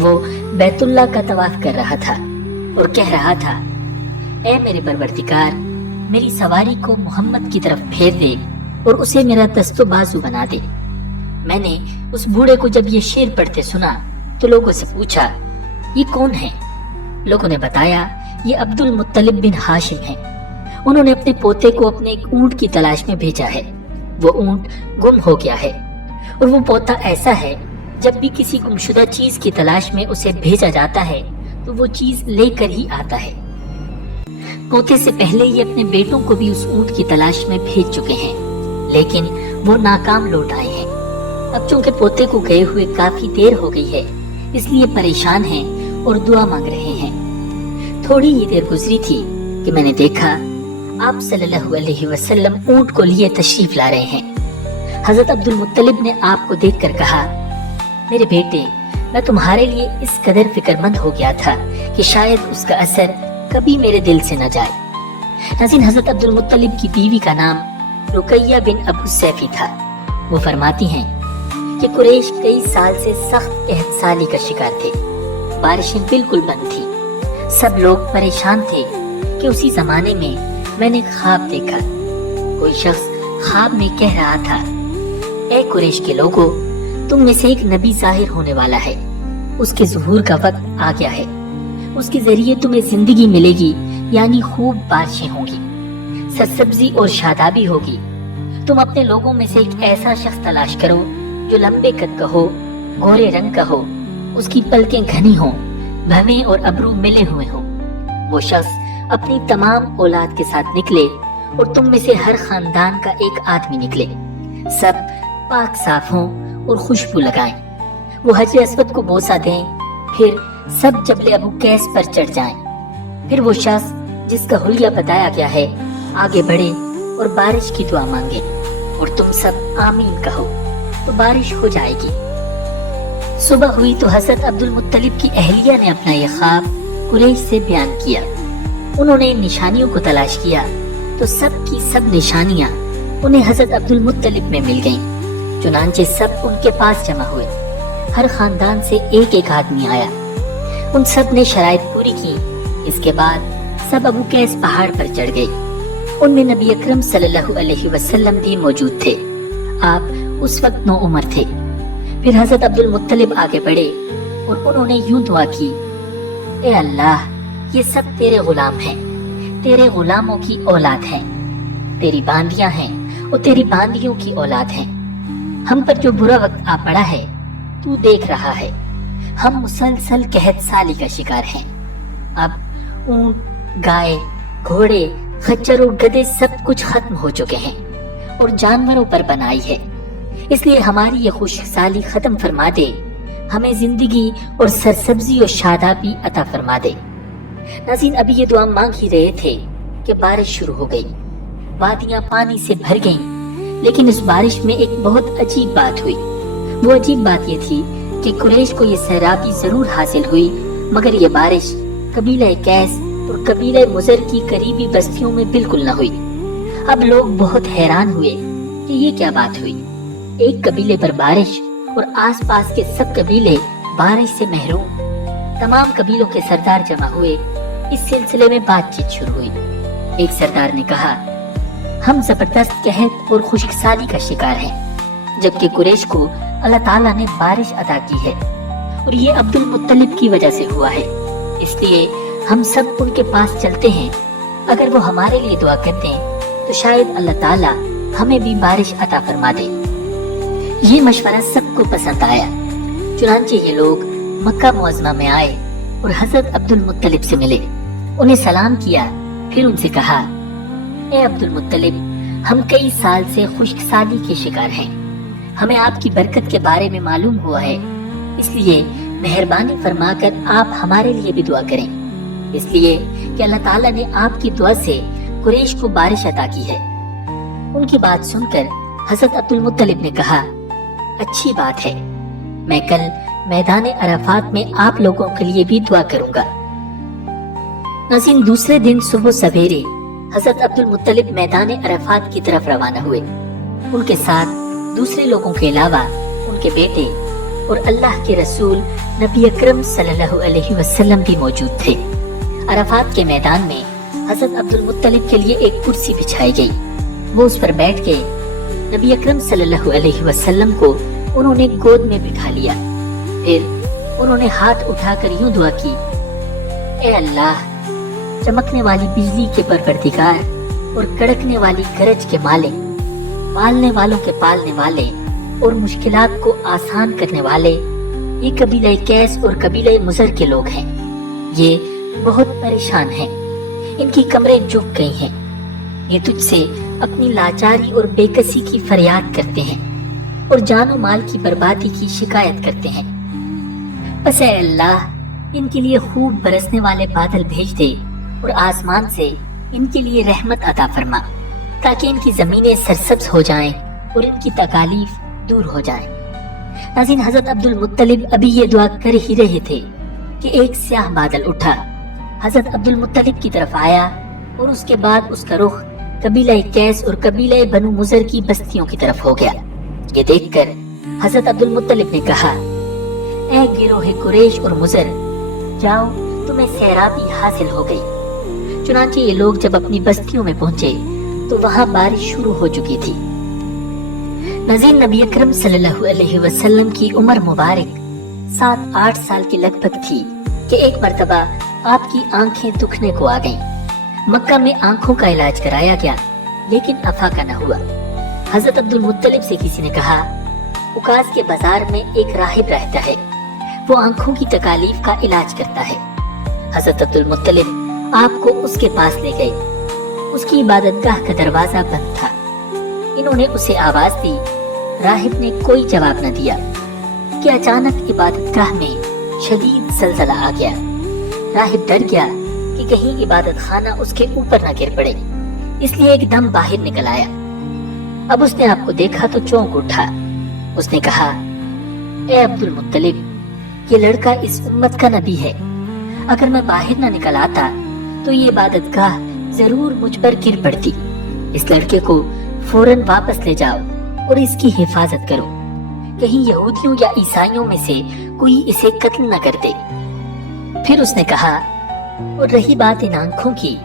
وہ بیت اللہ کا طواف کر رہا تھا اور کہہ رہا تھا، اے میرے پروردگار، میری سواری کو محمد کی طرف پھیر دے اور اسے میرا دست و بازو بنا دے۔ میں نے اس بوڑھے کو جب یہ شعر پڑھتے سنا تو لوگوں سے پوچھا، یہ کون ہے؟ لوگوں نے بتایا، یہ عبد المطلب بن ہاشم ہیں۔ انہوں نے اپنے پوتے کو اپنے ایک اونٹ کی تلاش میں بھیجا ہے۔ وہ اونٹ گم ہو گیا ہے اور وہ پوتا ایسا ہے، جب بھی کسی گمشدہ چیز کی تلاش میں اسے بھیجا جاتا ہے تو وہ چیز لے کر ہی آتا ہے۔ پوتے سے پہلے یہ اپنے بیٹوں کو بھی اس اونٹ کی تلاش میں بھیج چکے ہیں، لیکن وہ ناکام لوٹ آئے ہیں۔ اب چونکہ پوتے کو گئے ہوئے کافی دیر ہو گئی ہے، اس لیے پریشان ہیں اور دعا مانگ رہے ہیں۔ تھوڑی ہی دیر گزری تھی کہ میں نے دیکھا آپ صلی اللہ علیہ وسلم اونٹ کو لیے تشریف لا رہے ہیں۔ حضرت عبد المطلب نے آپ کو دیکھ کر کہا، میرے بیٹے، میں تمہارے لیے اس قدر فکر مند ہو گیا تھا کہ شاید اس کا اثر کبھی میرے دل سے نہ جائے۔ ناظرین، حضرت عبد المطلب کی بیوی کا نام رقیہ بن ابو سیفی تھا۔ وہ فرماتی ہیں کہ قریش کئی سال سے سخت قحط سالی کا شکار تھے۔ بارشیں بالکل بند تھی۔ سب لوگ پریشان تھے کہ اسی زمانے میں میں نے خواب دیکھا۔ کوئی شخص خواب میں کہہ رہا تھا، اے قریش کے لوگوں، تم میں سے ایک نبی ظاہر ہونے والا ہے۔ اس کے ظہور کا وقت آ گیا ہے۔ اس کے ذریعے تمہیں زندگی ملے گی، یعنی خوب بارشیں ہوں گی، سرسبزی اور شادابی ہوگی۔ تم اپنے لوگوں میں سے ایک ایسا شخص تلاش کرو جو لمبے قد کا ہو، گورے رنگ کا ہو، اس کی پلکیں گھنی ہوں، بھویں اور ابرو ملے ہوئے ہوں۔ وہ شخص اپنی تمام اولاد کے ساتھ نکلے اور تم میں سے ہر خاندان کا ایک آدمی نکلے۔ سب پاک صاف ہوں اور خوشبو لگائیں۔ وہ حجر اسود کو بوسہ دیں، پھر سب جبل ابو قیس پر چڑھ جائیں۔ پھر وہ شخص جس کا حلیہ بتایا گیا ہے آگے بڑھے اور بارش کی دعا مانگے، اور تم سب آمین کہو تو بارش ہو جائے گی۔ صبح ہوئی تو حضرت عبد المطلب کی اہلیہ نے اپنا یہ خواب قریش سے بیان کیا۔ انہوں نے نشانیوں کو تلاش کیا تو سب کی سب نشانیاں انہیں حضرت عبد المطلب میں مل گئیں۔ چنانچہ سب ان کے پاس جمع ہوئے۔ ہر خاندان سے ایک ایک آدمی آیا۔ ان سب نے شرائط پوری کی۔ اس کے بعد سب ابو قیس پہاڑ پر چڑھ گئے۔ ان میں نبی اکرم صلی اللہ علیہ وسلم بھی موجود تھے۔ آپ اس وقت 9 عمر تھے۔ پھر حضرت عبد المطلب آگے بڑھے اور انہوں نے یوں دعا کی، اے اللہ، یہ سب تیرے غلام ہیں، تیرے غلاموں کی اولاد ہیں، تیری باندیاں ہیں اور تیری باندیوں کی اولاد ہیں۔ ہم پر جو برا وقت آ پڑا ہے تو دیکھ رہا ہے۔ ہم مسلسل قحط سالی کا شکار ہیں۔ اب اونٹ، گائے، گھوڑے، خچر اور گدھے سب کچھ ختم ہو چکے ہیں اور جانوروں پر بنائی ہے۔ اس لیے ہماری یہ خشک سالی ختم فرما دے، ہمیں زندگی اور سرسبزی اور شادابی عطا فرما دے۔ ناظرین، ابھی یہ دعا مانگ ہی رہے تھے کہ بارش شروع ہو گئی۔ وادیاں پانی سے بھر گئیں، لیکن اس بارش میں ایک بہت عجیب بات ہوئی۔ وہ عجیب بات یہ تھی کہ قریش کو یہ سیرابی ضرور حاصل ہوئی، مگر یہ بارش قبیلہ قیس اور قبیلہ مضر کی قریبی بستیوں میں بالکل نہ ہوئی۔ اب لوگ بہت حیران ہوئے کہ یہ کیا بات ہوئی۔ ایک قبیلے پر بارش اور آس پاس کے سب قبیلے بارش سے محروم۔ تمام قبیلوں کے سردار جمع ہوئے۔ اس سلسلے میں بات چیت شروع ہوئی۔ ایک سردار نے کہا، ہم زبردست قحط اور خشک سالی کا شکار ہیں، جبکہ قریش کو اللہ تعالیٰ نے بارش عطا کی ہے اور یہ عبد المطلب کی وجہ سے ہوا ہے۔ اس لیے ہم سب ان کے پاس چلتے ہیں۔ اگر وہ ہمارے لیے دعا کرتے ہیں تو شاید اللہ تعالیٰ ہمیں بھی بارش عطا فرما دے۔ یہ مشورہ سب کو پسند آیا۔ چنانچہ یہ لوگ مکہ معظمہ میں آئے اور حضرت عبد المطلب سے ملے، انہیں سلام کیا، پھر ان سے کہا، اے عبد المطلب، ہم کئی سال سے خشک سالی کے شکار ہیں۔ ہمیں آپ کی برکت کے بارے میں معلوم ہوا ہے، اس لیے مہربانی فرما کر آپ ہمارے لیے بھی دعا کریں، اس لیے کہ اللہ تعالیٰ نے آپ کی دعا سے قریش کو بارش عطا کی ہے۔ ان کی بات سن کر حضرت عبد المطلب نے کہا، اچھی بات ہے، میں کل میدان عرفات میں آپ لوگوں کے لیے بھی دعا کروں گا۔ ناظرین، دوسرے دن صبح سویرے حضرت عبد المطلب میدان عرفات کی طرف روانہ ہوئے۔ ان کے ساتھ دوسرے لوگوں کے علاوہ ان کے بیٹے اور اللہ کے رسول نبی اکرم صلی اللہ علیہ وسلم بھی موجود تھے۔ عرفات کے میدان میں حضرت عبد المطلب کے لیے ایک کرسی بچھائی گئی، وہ اس پر بیٹھ گئے۔ نبی اکرم صلی اللہ علیہ وسلم کو انہوں نے گود میں بٹھا لیا، پھر انہوں نے ہاتھ اٹھا کر یوں دعا کی، اے اللہ، چمکنے والی بجلی کے پروردگار اور کڑکنے والی گرج کے مالک، پالنے والوں کے پالنے والے اور مشکلات کو آسان کرنے والے، یہ قبیلہ کیس اور قبیلہ مضر کے لوگ ہیں، یہ بہت پریشان ہیں، ان کی کمریں جھک گئی ہیں، یہ تجھ سے اپنی لاچاری اور بے کسی کی فریاد کرتے ہیں اور جان و مال کی بربادی کی شکایت کرتے ہیں۔ بس اے اللہ، ان کے لیے خوب برسنے والے بادل بھیج دے اور آسمان سے ان کے لیے رحمت عطا فرما، تاکہ ان کی زمینیں سرسبز ہو جائیں اور ان کی تکالیف دور ہو جائیں۔ ناظرین، حضرت عبد المطلب ابھی یہ دعا کر ہی رہے تھے کہ ایک سیاہ بادل اٹھا، حضرت عبد المطلب کی طرف آیا اور اس کے بعد اس کا رخ قبیلہ کیس اور قبیلہ بنو مضر کی بستیوں کی طرف ہو گیا۔ یہ دیکھ کر حضرت عبد المطلب نے کہا، اے گروہ قریش اور مضر، جاؤ، تمہیں سیرابی حاصل ہو گئی۔ چنانچہ یہ لوگ جب اپنی بستیوں میں پہنچے تو وہاں بارش شروع ہو چکی تھی۔ ناظرین، نبی اکرم صلی اللہ علیہ وسلم کی عمر مبارک 7-8 سال کی لگ بھگ تھی کہ ایک مرتبہ آپ کی آنکھیں دکھنے کو آ گئیں۔ مکہ میں آنکھوں کا علاج کرایا گیا لیکن افاقہ نہ ہوا۔ حضرت عبد المطلب سے کسی نے کہا، عکاظ کے بازار میں ایک راہب رہتا ہے، وہ آنکھوں کی تکالیف کا علاج کرتا ہے۔ حضرت عبد المطلب آپ کو اس کے پاس لے گئے۔ اس کی عبادت گاہ کا دروازہ بند تھا۔ انہوں نے اسے آواز دی، راہب نے کوئی جواب نہ دیا کہ اچانک عبادت گاہ میں شدید زلزلہ آ گیا۔ راہب ڈر گیا کہ کہیں عبادت خانہ اس کے اوپر نہ گر پڑے، اس لیے ایک دم باہر نکل آیا۔ اب اس نے آپ کو دیکھا تو چونک اٹھا۔ اس نے کہا، اے عبد المطلب، یہ لڑکا اس امت کا نبی ہے، اگر میں باہر نہ نکل آتا تو یہ عبادت گاہ ضرور مجھ پر گر پڑتی۔ اس لڑکے کو فوراً واپس لے جاؤ اور اس کی حفاظت کرو، کہیں یہودیوں یا عیسائیوں میں سے کوئی اسے قتل نہ کر دے۔ پھر اس نے کہا، اور رہی بات ان آنکھوں کی،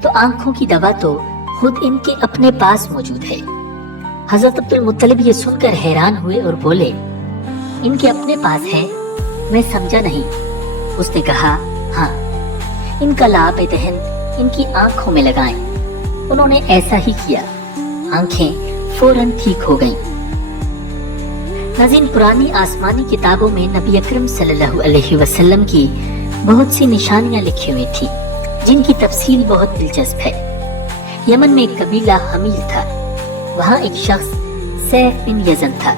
تو آنکھوں کی دوا تو خود ان کے اپنے پاس موجود ہے۔ حضرت عبد المطلب یہ سن کر حیران ہوئے اور بولے، ان کے اپنے پاس ہے؟ میں سمجھا نہیں۔ اس نے کہا، ہاں، ان کا لعاب دہن ان کی آنکھوں میں لگائیں۔ انہوں نے ایسا ہی کیا، آنکھیں فوراً ٹھیک ہو گئیں۔ ناظرین، پرانی آسمانی کتابوں میں نبی اکرم صلی اللہ علیہ وسلم کی بہت سی نشانیاں لکھی ہوئی تھی، جن کی تفصیل بہت دلچسپ ہے۔ یمن میں ایک قبیلہ حمیر تھا، وہاں ایک شخص سیف بن یزن تھا،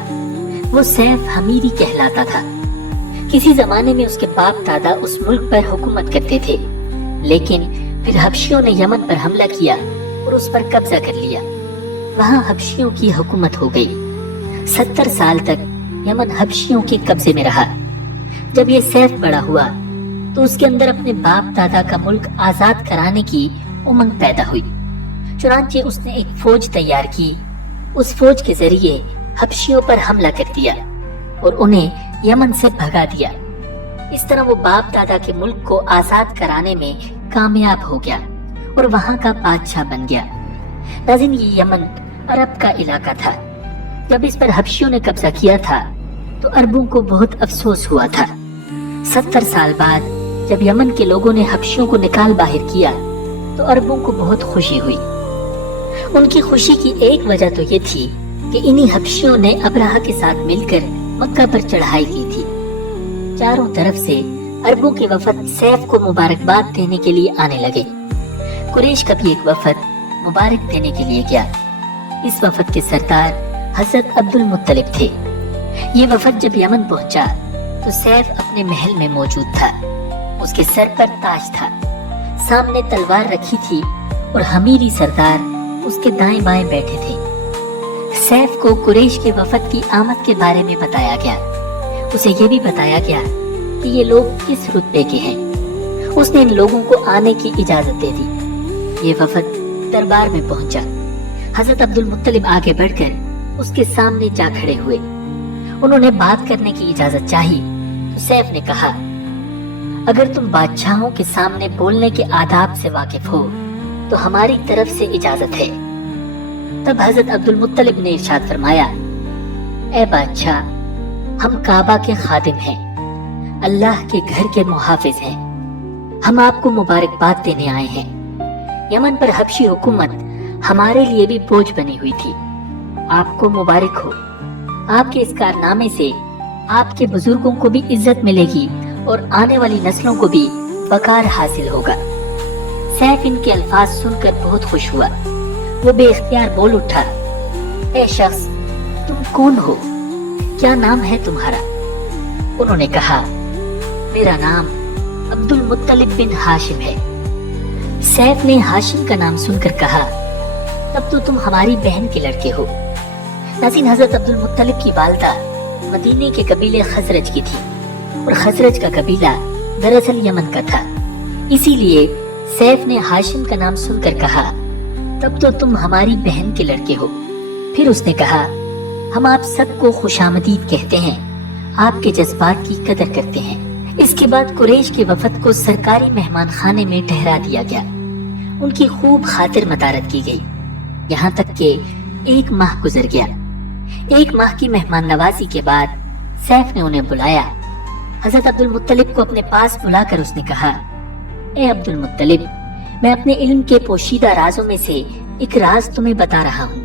وہ سیف حمیری کہلاتا تھا۔ کسی زمانے میں اس کے باپ دادا اس ملک پر حکومت کرتے تھے، لیکن پھر حبشیوں نے یمن پر حملہ کیا اور اس پر قبضہ کر لیا۔ وہاں حبشیوں کی حکومت ہو گئی۔ 70 سال تک یمن حبشیوں کے قبضے میں رہا۔ جب یہ سیف بڑا ہوا تو اس کے اندر اپنے باپ دادا کا ملک آزاد کرانے کی امنگ پیدا ہوئی۔ چنانچہ اس نے ایک فوج تیار کی، اس فوج کے ذریعے حبشیوں پر حملہ کر دیا اور انہیں یمن سے بھگا دیا۔ اس طرح وہ باپ دادا کے ملک کو آزاد کرانے میں کامیاب ہو گیا اور وہاں کا بادشاہ بن گیا۔ ناظرین، یہ یمن عرب کا علاقہ تھا۔ جب اس پر حبشیوں نے قبضہ کیا تھا تو عربوں کو بہت افسوس ہوا تھا۔ 70 سال بعد جب یمن کے لوگوں نے حبشیوں کو نکال باہر کیا تو عربوں کو بہت خوشی ہوئی۔ ان کی خوشی کی ایک وجہ تو یہ تھی کہ انہی حبشیوں نے ابرہہ کے ساتھ مل کر مکہ پر چڑھائی کی تھی۔ چاروں طرف سے عربوں کے وفد سیف کو مبارکباد دینے کے لیے آنے لگے۔ قریش کا بھی ایک وفد مبارک دینے کے لیے گیا۔ اس وفد کے سردار حضرت عبد المطلب تھے۔ یہ وفد جب یمن پہنچا تو سیف اپنے محل میں موجود تھا۔ اس کے سر پر تاج تھا، سامنے تلوار رکھی تھی اور حمیری سردار اس کے دائیں بائیں بیٹھے تھے۔ سیف کو قریش کے وفد کی آمد کے بارے میں بتایا گیا۔ اسے یہ بھی بتایا گیا کہ یہ لوگ کس رتبے کے ہیں۔ اس نے ان لوگوں کو آنے کی اجازت دے دی۔ یہ وفد دربار میں پہنچا۔ حضرت عبد المطلب آگے بڑھ کر اس کے سامنے جا کھڑے ہوئے۔ انہوں نے بات کرنے کی اجازت چاہی تو سیف نے کہا اگر تم بادشاہوں کے سامنے بولنے کے آداب سے واقف ہو تو ہماری طرف سے اجازت ہے۔ تب حضرت عبد المطلب نے ارشاد فرمایا اے بادشاہ، ہم کعبہ کے خادم ہیں، اللہ کے گھر کے محافظ ہیں، ہم آپ کو مبارکباد دینے آئے ہیں۔ یمن پر حبشی حکومت ہمارے لیے بھی بوجھ بنی ہوئی تھی، آپ کو مبارک ہو۔ آپ کے اس کارنامے سے آپ کے بزرگوں کو بھی عزت ملے گی اور آنے والی نسلوں کو بھی وقار حاصل ہوگا۔ سیف ان کے الفاظ سن کر بہت خوش ہوا، وہ بے اختیار بول اٹھا اے شخص، تم کون ہو؟ کیا نام ہے تمہارا؟ انہوں نے کہا میرا نام عبد المطلب بن ہاشم ہے۔ سیف نے ہاشم کا نام سن کر کہا تب تو تم ہماری بہن کے لڑکے ہو۔ ناظرین، حضرت عبد المطلب کی والدہ مدینے کے قبیلے خزرج کی تھی اور خزرج کا قبیلہ دراصل یمن کا تھا، اسی لیے سیف نے ہاشم کا نام سن کر کہا تب تو تم ہماری بہن کے لڑکے ہو۔ پھر اس نے کہا ہم آپ سب کو خوش آمدید کہتے ہیں، آپ کے جذبات کی قدر کرتے ہیں۔ اس کے بعد قریش کے وفد کو سرکاری مہمان خانے میں ٹھہرا دیا گیا، ان کی خوب خاطر مدارت کی گئی، یہاں تک کہ 1 ماہ گزر گیا۔ 1 ماہ کی مہمان نوازی کے بعد سیف نے انہیں بلایا۔ حضرت عبد المطلب کو اپنے پاس بلا کر اس نے کہا اے عبد المطلب، میں اپنے علم کے پوشیدہ رازوں میں سے ایک راز تمہیں بتا رہا ہوں،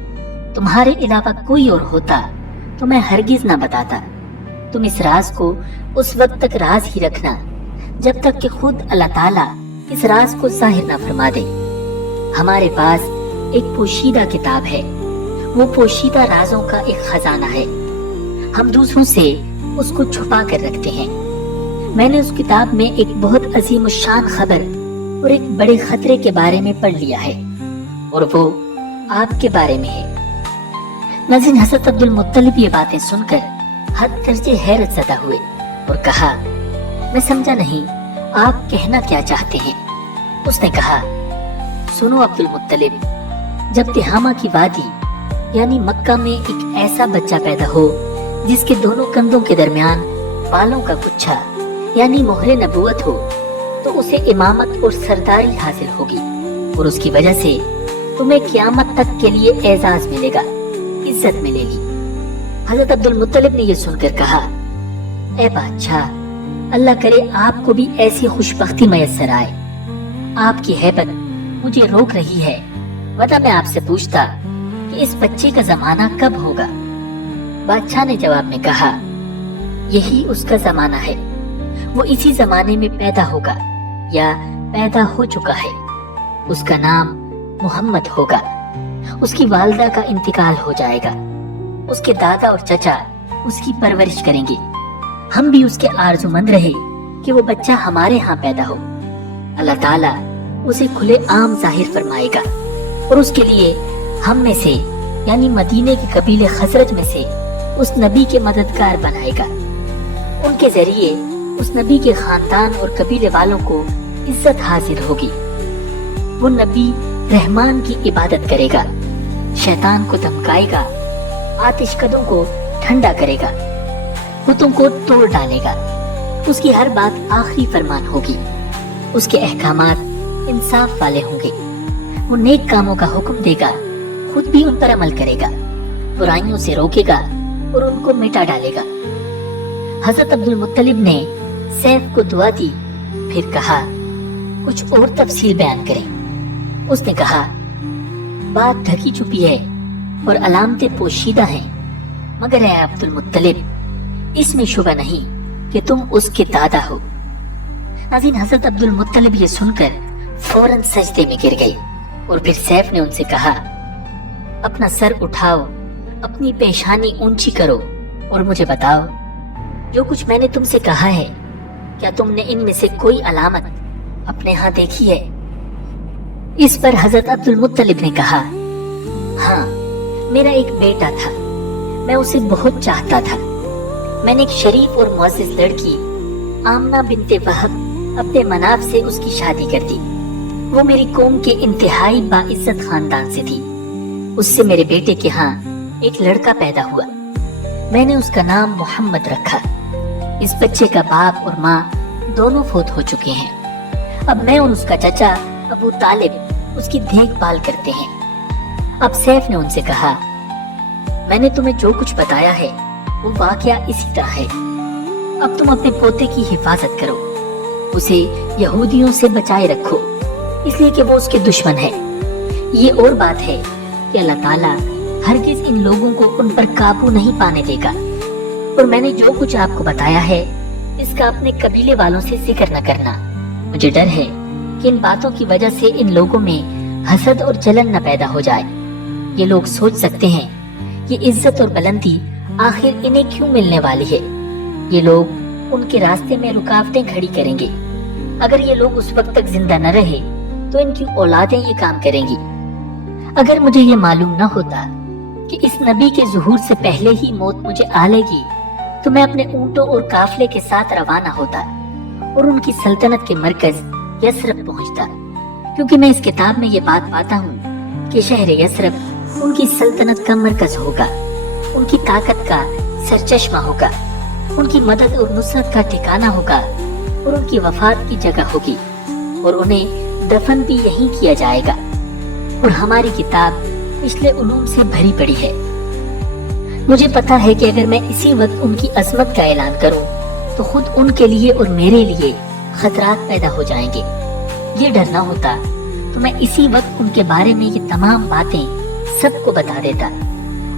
تمہارے علاوہ کوئی اور ہوتا تو میں ہرگز نہ بتاتا۔ تم اس راز کو اس وقت تک راز ہی رکھنا جب تک کہ خود اللہ تعالیٰ اس راز کو ظاہر نہ فرما دے۔ ہمارے پاس ایک پوشیدہ کتاب ہے، وہ پوشیدہ رازوں کا ایک خزانہ ہے، ہم دوسروں سے اس کو چھپا کر رکھتے ہیں۔ میں نے اس کتاب میں ایک بہت عظیم الشان خبر اور ایک بڑے خطرے کے بارے میں پڑھ لیا ہے، اور وہ آپ کے بارے میں ہے۔ ناظرین، حضرت عبد المطلب یہ باتیں سن کر حد درجے حیرت زدہ ہوئے اور کہا میں سمجھا نہیں، آپ کہنا کیا چاہتے ہیں؟ اس نے کہا سنو عبد المطلب، جب تہامہ کی وادی یعنی مکہ میں ایک ایسا بچہ پیدا ہو جس کے دونوں کندھوں کے درمیان بالوں کا گچھا یعنی مہر نبوت ہو تو اسے امامت اور سرداری حاصل ہوگی، اور اس کی وجہ سے تمہیں قیامت تک کے لیے اعزاز ملے گا، عزت ملے گی۔ حضرت عبد المطلب نے یہ سن کر کہا اے بادشاہ، اللہ کرے آپ کو بھی ایسی خوشبختی میسر آئے۔ آپ کی ہیبت مجھے روک رہی ہے، ورنہ میں آپ سے پوچھتا کہ اس بچے کا زمانہ کب ہوگا۔ بادشاہ نے جواب میں کہا یہی اس کا زمانہ ہے، وہ اسی زمانے میں پیدا ہوگا یا پیدا ہو چکا ہے۔ اس کا نام محمد ہوگا، اس کی والدہ کا انتقال ہو جائے گا، اس کے دادا اور چچا اس کی پرورش کریں گے، ہم بھی اس کے آرزومند رہے کہ وہ بچہ ہمارے ہاں پیدا ہو۔ اللہ تعالیٰ اسے کھلے عام ظاہر فرمائے گا اور اس کے لیے ہم میں سے یعنی مدینے کے قبیلے خزرج میں سے اس نبی کے مددگار بنائے گا، ان کے ذریعے اس نبی کے خاندان اور قبیلے والوں کو عزت حاصل ہوگی۔ وہ نبی رحمان کی عبادت کرے گا، شیطان کو دھمکائے گا، آتش کدوں کو ٹھنڈا کرے گا، بتوں کو توڑ ڈالے گا، اس کی ہر بات آخری فرمان ہوگی، اس کے احکامات انصاف والے ہوں گے، وہ نیک کاموں کا حکم دے گا، خود بھی ان پر عمل کرے گا، برائیوں سے روکے گا اور ان کو مٹا ڈالے گا۔ حضرت عبد المطلب نے سیف کو دعا دی، پھر کہا کچھ اور تفصیل بیان کریں۔ اس نے کہا بات ڈھکی چھپی ہے اور علامتیں پوشیدہ ہیں، مگر اے عبد المطلب، اس میں شبہ نہیں کہ تم اس کے دادا ہو۔ ناظرین، حضرت عبد المطلب یہ سن کر فوراً سجدے میں گر گئے اور پھر سیف نے ان سے کہا اپنا سر اٹھاؤ، اپنی پیشانی اونچی کرو اور مجھے بتاؤ جو کچھ میں نے تم سے کہا ہے، کیا تم نے ان میں سے کوئی علامت اپنے ہاں دیکھی ہے؟ اس پر حضرت عبد المطلب نے کہا ہاں، میرا ایک بیٹا تھا، میں اسے بہت چاہتا تھا، میں نے ایک شریف اور معزز لڑکی آمنہ بنت وہب اپنے مناف سے اس کی شادی کر دی، وہ میری قوم کے انتہائی باعزت خاندان سے تھی، اس سے میرے بیٹے کے ہاں ایک لڑکا پیدا ہوا، میں نے اس کا نام محمد رکھا۔ اس بچے کا باپ اور ماں دونوں فوت ہو چکے ہیں۔ اب میں اور اس کا چچا ابو طالب اس کی دیکھ بھال کرتے ہیں۔ اب سیف نے ان سے کہا، میں نے تمہیں جو کچھ بتایا ہے وہ واقعہ اسی طرح ہے۔ اب تم اپنے پوتے کی حفاظت کرو، اسے یہودیوں سے بچائے رکھو، اس لیے کہ وہ اس کے دشمن ہے۔ یہ اور بات ہے کہ اللہ تعالیٰ ہرگز ان لوگوں کو ان پر قابو نہیں پانے دے گا، اور میں نے جو کچھ آپ کو بتایا ہے اس کا اپنے قبیلے والوں سے ذکر نہ کرنا۔ مجھے ڈر ہے کہ ان باتوں کی وجہ سے ان لوگوں میں حسد اور جلن نہ پیدا ہو جائے۔ یہ لوگ سوچ سکتے ہیں یہ عزت اور بلندی آخر انہیں کیوں ملنے والی ہے۔ یہ لوگ ان کے راستے میں رکاوٹیں کھڑی کریں گے۔ اگر یہ لوگ اس وقت تک زندہ نہ رہے تو ان کی اولادیں یہ کام کریں گی۔ اگر مجھے یہ معلوم نہ ہوتا کہ اس نبی کے ظہور سے پہلے ہی موت مجھے آ لے گی تو میں اپنے اونٹوں اور قافلے کے ساتھ روانہ ہوتا اور ان کی سلطنت کے مرکز یثرب پہنچتا، کیونکہ میں اس کتاب میں یہ بات پاتا ہوں کہ شہر یثرب ان کی سلطنت کا مرکز ہوگا، ان کی طاقت کا سرچشمہ ہوگا، ان کی مدد اور نصرت کا ٹھکانہ ہوگا، اور ان کی وفات کی جگہ ہوگی، اور انہیں دفن بھی یہیں کیا جائے گا۔ اور ہماری کتاب پچھلے علوم سے بھری پڑی ہے۔ مجھے پتا ہے کہ اگر میں اسی وقت ان کی عظمت کا اعلان کروں تو خود ان کے لیے اور میرے لیے خطرات پیدا ہو جائیں گے۔ یہ ڈر نہ ہوتا تو میں اسی وقت ان کے بارے میں یہ تمام باتیں سب کو بتا دیتا،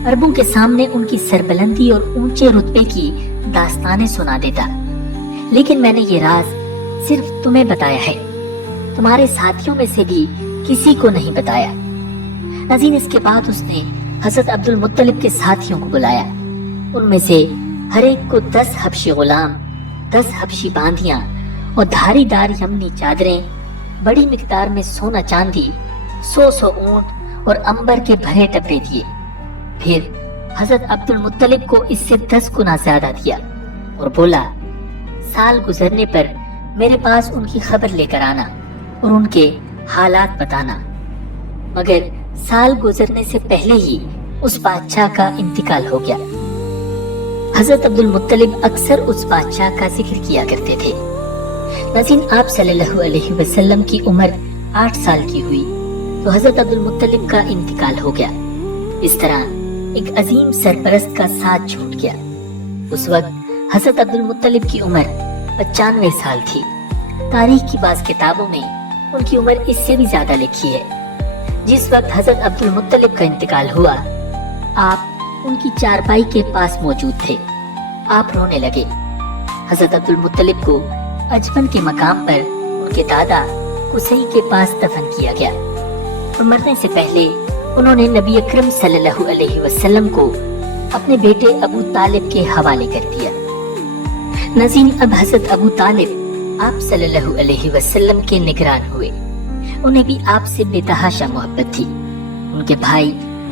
عربوں کے سامنے ان کی سربلندی اور اونچے رتبے کی داستانیں سنا دیتا۔ لیکن میں نے یہ راز صرف تمہیں بتایا ہے، تمہارے ساتھیوں میں سے بھی کسی کو نہیں بتایا۔ ناظرین، اس کے بعد اس نے حضرت عبد المطلب کے ساتھیوں کو بلایا۔ ان میں سے ہر ایک کو 10 حبشی غلام، 10 حبشی باندیاں اور دھاری دار یمنی چادریں، بڑی مقدار میں سونا چاندی، 100 اونٹ اور عنبر کے بھرے ڈبے دیے۔ پھر حضرت عبد المطلب کو اس سے 10 گنا زیادہ دیا اور بولا، سال گزرنے پر میرے پاس ان کی خبر لے کر آنا اور ان کے حالات بتانا۔ مگر سال گزرنے سے پہلے ہی اس بادشاہ کا انتقال ہو گیا۔ حضرت عبد المطلب اکثر اس بادشاہ کا ذکر کیا کرتے تھے۔ ناظرین، آپ صلی اللہ علیہ وسلم کی عمر 8 سال کی ہوئی تو حضرت عبد المطلب کا انتقال ہو گیا۔ اس طرح ایک عظیم سرپرست کا ساتھ چھوٹ گیا۔ اس وقت حضرت عبد المطلب کی عمر 95 سال تھی۔ تاریخ کی بعض کتابوں میں ان کی عمر اس سے بھی زیادہ لکھی ہے۔ جس وقت حضرت عبد المطلب کا انتقال ہوا، آپ ان کی چارپائی کے پاس موجود تھے۔ آپ رونے لگے۔ حضرت عبد المطلب کو اجمن کے مقام پر ان کے دادا قصی کے پاس دفن کیا گیا، اور مرنے سے پہلے انہوں نے نبی اکرم صلی اللہ علیہ وسلم کو اپنے بیٹے ابو طالب کے حوالے کر دیا۔ ناظرین، اب حضرت ابو طالب آپ صلی اللہ علیہ وسلم کے نگران ہوئے۔ انہیں بھی آپ سے بے تحاشا محبت تھی۔ ان کے بھائی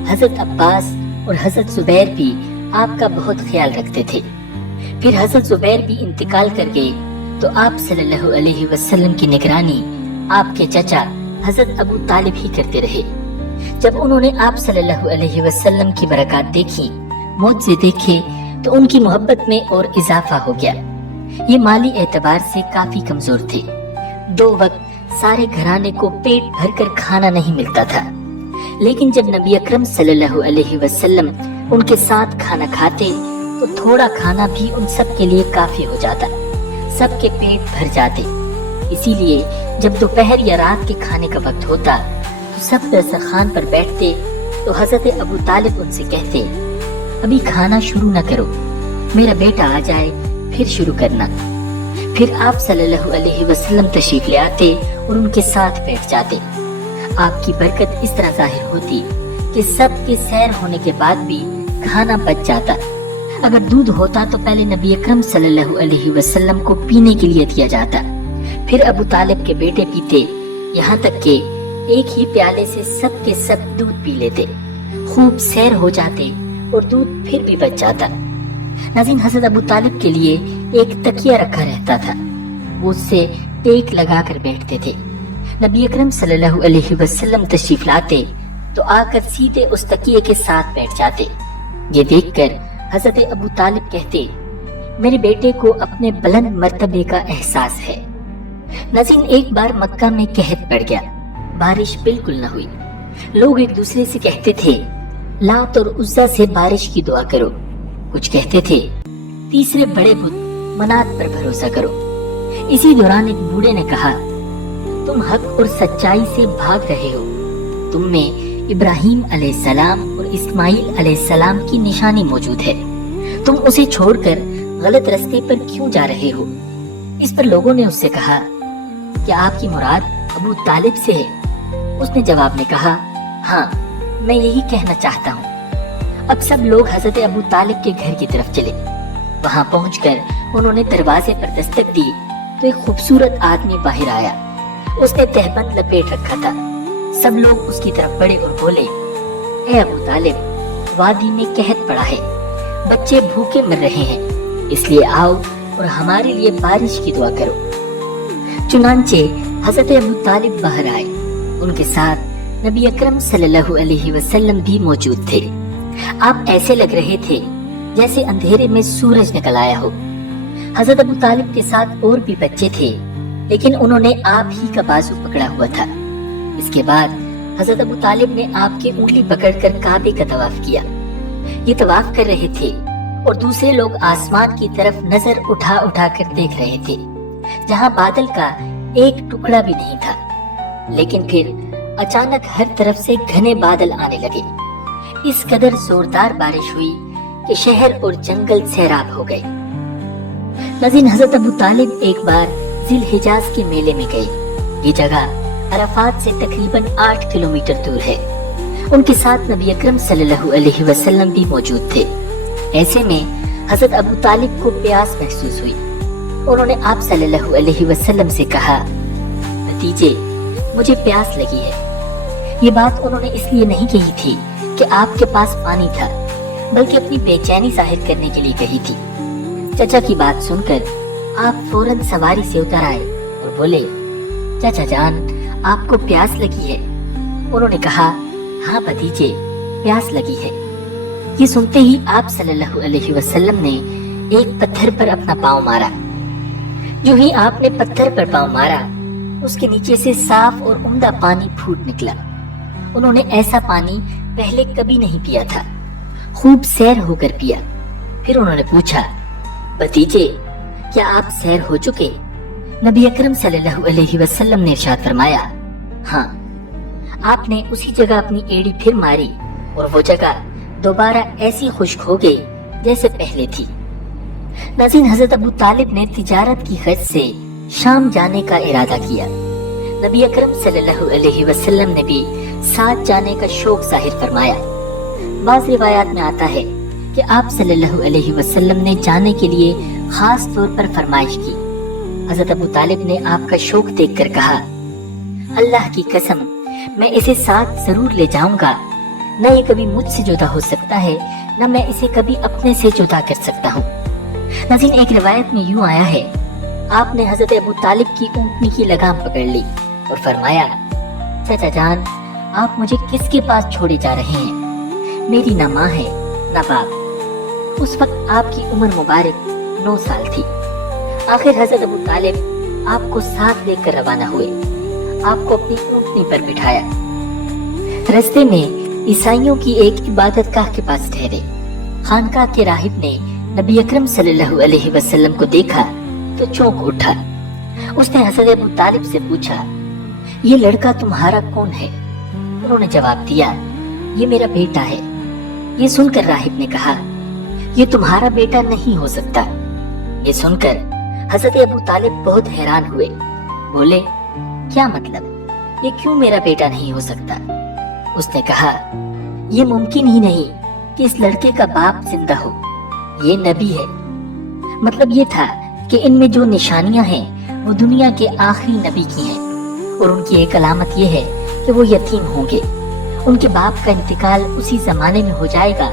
حضرت عباس اور حضرت زبیر بھی آپ کا بہت خیال رکھتے تھے۔ پھر حضرت زبیر بھی انتقال کر گئے تو آپ صلی اللہ علیہ وسلم کی نگرانی آپ کے چچا حضرت ابو طالب ہی کرتے رہے۔ جب انہوں نے آپ صلی اللہ علیہ وسلم کی برکات دیکھی، معجزے دیکھے، تو ان کی محبت میں اور اضافہ ہو گیا۔ یہ مالی اعتبار سے کافی کمزور تھے۔ 2 وقت سارے گھرانے کو پیٹ بھر کر کھانا نہیں ملتا تھا، لیکن جب نبی اکرم صلی اللہ علیہ وسلم ان کے ساتھ کھانا کھاتے تو تھوڑا کھانا بھی ان سب کے لیے کافی ہو جاتا، سب کے پیٹ بھر جاتے۔ اسی لیے جب دوپہر یا رات کے کھانے کا وقت ہوتا تو سب دسترخوان پر بیٹھتے تو حضرت ابو طالب ان سے کہتے، ابھی کھانا شروع نہ کرو، میرا بیٹا آ جائے پھر شروع کرنا۔ پھر آپ صلی اللہ علیہ وسلم تشریف لے آتے اور ان کے ساتھ بیٹھ جاتے۔ آپ کی برکت اس طرح ظاہر ہوتی کہ سب کے سیر ہونے کے بعد بھی کھانا بچ جاتا۔ اگر دودھ ہوتا تو پہلے نبی اکرم صلی اللہ علیہ وسلم کو پینے کے لیے دیا جاتا، پھر ابو طالب کے بیٹے پیتے، یہاں تک کہ ایک ہی پیالے سے سب کے سب دودھ پی لیتے، خوب سیر ہو جاتے اور دودھ پھر بھی بچ جاتا۔ ناظرین، حضرت ابو طالب کے لیے ایک تکیہ رکھا رہتا تھا، وہ اس سے ٹیک لگا کر بیٹھتے تھے۔ نبی اکرم صلی اللہ علیہ وسلم تشریف لاتے تو آ کر سیدھے اس تکیے کے ساتھ بیٹھ جاتے۔ یہ دیکھ کر حضرت ابو طالب کہتے، میرے بیٹے کو اپنے بلند مرتبے کا احساس ہے۔ ناظرین، ایک بار مکہ میں قحط پڑ گیا، بارش بالکل نہ ہوئی۔ لوگ ایک دوسرے سے کہتے تھے لات اور عزا سے بارش کی دعا کرو، کچھ کہتے تھے تیسرے بڑے بت منات پر بھروسہ کرو۔ اسی دوران ایک بوڑھے نے کہا، تم حق اور سچائی سے بھاگ رہے ہو، تم میں ابراہیم علیہ السلام اور اسماعیل علیہ السلام کی نشانی موجود ہے، تم اسے چھوڑ کر غلط راستے پر کیوں جا رہے ہو؟ اس پر لوگوں نے اس سے کہا، کیا آپ کی مراد ابو طالب سے ہے؟ اس نے جواب میں کہا، ہاں، میں یہی کہنا چاہتا ہوں۔ اب سب لوگ حضرت ابو طالب کے گھر کی طرف چلے۔ وہاں پہنچ کر انہوں نے دروازے پر دستک دی تو ایک خوبصورت آدمی باہر آیا۔ اس نے تہبند لپیٹ رکھا تھا۔ سب لوگ اس کی طرف بڑھے اور بولے، اے ابو طالب، وادی میں قحط پڑا ہے، بچے بھوکے مر رہے ہیں، اس لیے آؤ اور ہمارے لیے بارش کی دعا کرو۔ چنانچہ حضرت ابو طالب باہر آئے، ان کے ساتھ نبی اکرم صلی اللہ علیہ وسلم بھی موجود تھے۔ آپ ایسے لگ رہے تھے جیسے اندھیرے میں سورج نکل آیا ہو۔ حضرت ابو طالب کے ساتھ اور بھی بچے تھے، لیکن انہوں نے آپ ہی کا بازو پکڑا ہوا تھا۔ اس کے بعد حضرت ابو طالب نے آپ کی انگلی پکڑ کر کعبے کا طواف کیا۔ یہ طواف کر رہے تھے اور دوسرے لوگ آسمان کی طرف نظر اٹھا اٹھا کر دیکھ رہے تھے، جہاں بادل کا ایک ٹکڑا بھی نہیں تھا۔ لیکن پھر اچانک ہر طرف سے گھنے بادل آنے لگے۔ اس قدر زوردار بارش ہوئی کہ شہر اور جنگل سیراب ہو گئے۔ ناظرین، حضرت ابو طالب ایک بار ذی الحجاز کے میلے میں گئے۔ یہ جگہ عرفات سے تقریباً 8 کلومیٹر دور ہے۔ ان کے ساتھ نبی اکرم صلی اللہ علیہ وسلم بھی موجود تھے۔ ایسے میں حضرت ابو طالب کو پیاس محسوس ہوئی۔ انہوں نے آپ صلی اللہ علیہ وسلم سے کہا، بھتیجے، مجھے پیاس لگی ہے۔ یہ بات انہوں نے اس لیے نہیں کہی تھی کہ آپ کے پاس پانی تھا، بلکہ اپنی بے چینی ظاہر کرنے کے لیے کہی تھی۔ چچا کی بات سن کر آپ فوراً سواری سے اتر آئے اور بولے، چچا جان، آپ کو پیاس لگی ہے؟ انہوں نے کہا، ہاں بھتیجے، پیاس لگی ہے۔ یہ سنتے ہی آپ صلی اللہ علیہ وسلم نے ایک پتھر پر اپنا پاؤں مارا۔ جو ہی آپ نے پتھر پر پاؤں مارا، اس کے نیچے سے صاف اور عمدہ پانی پھوٹ نکلا۔ انہوں نے ایسا پانی پہلے کبھی نہیں پیا تھا، خوب سیر ہو کر پیا۔ پھر انہوں نے پوچھا، بھتیجے، کیا آپ سیر ہو چکے؟ نبی اکرم صلی اللہ علیہ وسلم نے ارشاد فرمایا، ہاں۔ آپ نے اسی جگہ اپنی ایڑی پھر ماری اور وہ جگہ دوبارہ ایسی خشک ہو گئی جیسے پہلے تھی۔ ناظرین، حضرت ابو طالب نے تجارت کی غرض سے شام جانے کا ارادہ کیا۔ نبی اکرم صلی اللہ علیہ وسلم نے بھی ساتھ جانے کا شوق ظاہر فرمایا۔ بعض روایات میں آتا ہے کہ آپ صلی اللہ علیہ وسلم نے جانے کے لیے خاص طور پر فرمائش کی۔ حضرت ابو طالب نے آپ کا شوق دیکھ کر کہا، اللہ کی قسم، میں اسے ساتھ ضرور لے جاؤں گا۔ نہ یہ کبھی مجھ سے جدا ہو سکتا ہے، نہ میں اسے کبھی اپنے سے جدا کر سکتا ہوں۔ ناظرین، ایک روایت میں یوں آیا ہے، آپ نے حضرت ابو طالب کی اونٹنی کی لگام پکڑ لی اور فرمایا، چچا جان، آپ مجھے کس کے پاس چھوڑے جا رہے ہیں؟ میری نہ ماں ہے نہ باپ۔ اس وقت آپ کی عمر مبارک 9 سال تھی۔ آخر حضرت ابو طالب آپ کو ساتھ لے کر روانہ ہوئے، آپ کو اپنی اونٹنی پر بٹھایا۔ رستے میں عیسائیوں کی ایک عبادت گاہ کے پاس ٹھہرے۔ خانقاہ کے راہب نے نبی اکرم صلی اللہ علیہ وسلم کو دیکھا تو چونک اٹھا۔ اس نے حضرت ابو طالب سے پوچھا، یہ لڑکا تمہارا کون ہے؟ انہوں نے جواب دیا، یہ میرا بیٹا ہے۔ یہ سن کر راہب نے کہا، یہ تمہارا بیٹا نہیں ہو سکتا۔ یہ سن کر حضرت ابو طالب بہت حیران ہوئے، بولے، کیا مطلب؟ یہ کیوں میرا بیٹا نہیں ہو سکتا؟ اس نے کہا، یہ ممکن ہی نہیں کہ اس لڑکے کا باپ زندہ ہو، یہ نبی ہے۔ مطلب یہ تھا کہ ان میں جو نشانیاں ہیں وہ دنیا کے آخری نبی کی ہیں، اور ان کی ایک علامت یہ ہے کہ وہ یتیم ہوں گے۔ ان کے باپ کا انتقال اسی زمانے میں ہو جائے گا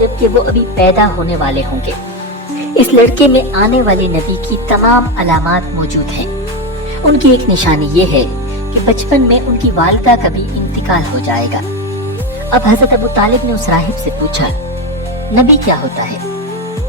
جبکہ وہ ابھی پیدا ہونے والے ہوں گے۔ اس لڑکے میں آنے والے نبی کی تمام علامات موجود ہیں۔ ان کی ایک نشانی یہ ہے کہ بچپن میں ان کی والدہ کا بھی انتقال ہو جائے گا۔ اب حضرت ابو طالب نے اس راہب سے پوچھا، نبی کیا ہوتا ہے؟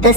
10